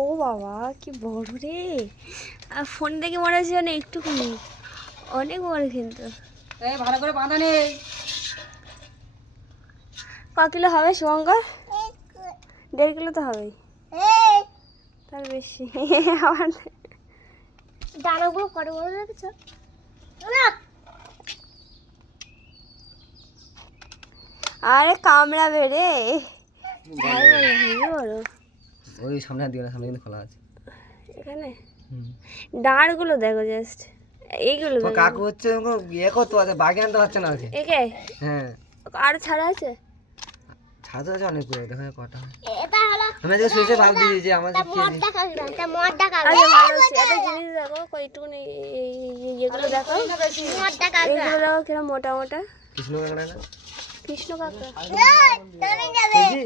ও বাবা কি বড় রে! আর ফোন দেখে মনে হচ্ছে না একটুখানি, অনেক বড় কিন্তু। ভালো করে বাঁধা নেই। ক কিলো হবে শুভঙ্কর? 1.5 কিলো তো হবেই, তার বেশি। আবার ডানাগুলো কত বড় রেখেছো! আরে কামড়াবে রে, ওই সামনে দিও না, সামনে কিন্তু খোলা আছে। এখানে দাঁড়গুলো দেখো জাস্ট, এইগুলো তো কাকু হচ্ছে ইয়ে করতে আছে, বাগে আনতে পারছে না ওকে। একে হ্যাঁ আর ছাড়া আছে, ছাদে আছে অনেক করে, দেখো কটা। এটা হলো আমি যে শুয়েছে ভাবছি যে আমাদের কি আছে। এটা মদ দেখা আচ্ছা ভালো হচ্ছে। একটা জিনিস দেখো কয়টুকুনি, এগুলো দেখো, এগুলো দেখো কিরম মোটা মোটা। কৃষ্ণ কাকড়া না, কৃষ্ণ কাকড়া। কেজি?